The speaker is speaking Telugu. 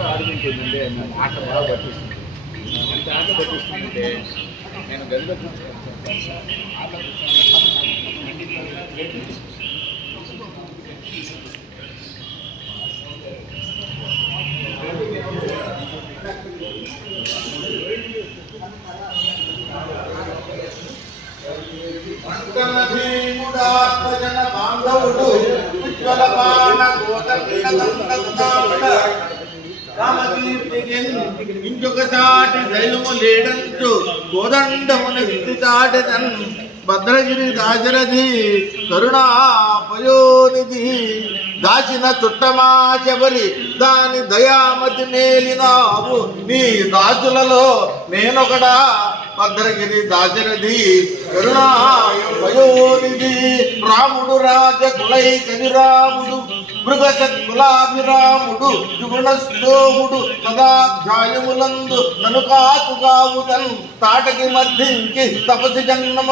నాతో ఆడుకుంటుందండి, నన్ను ఆట బాగా పట్టిస్తుంది. ఎంత ఆట పట్టిస్తుందంటే నేను గదిలో భీముడాత్మజన బాంధవుడు ఉజ్వల బాణ ఇంకొక చాటి దైవము లేడంచు కోదండముని విధి చాటెదన్ భద్రగిరి దాశరథి కరుణాపయోనిధి దాచిన చుట్టమా శబరి దాని దయామతి మేలినావు నీ దాసులలో నేనొకడా భద్రగిరి దాశరథి కరుణాపయోనిధి రాముడు రాజకులై కవిరాముడు మృగసత్కులాభిరాముడు జుగుణస్తోముడు సదాధ్యాయములందు నను కాతుగావుదన్ తాటకి మర్దించి తపసి జన్మము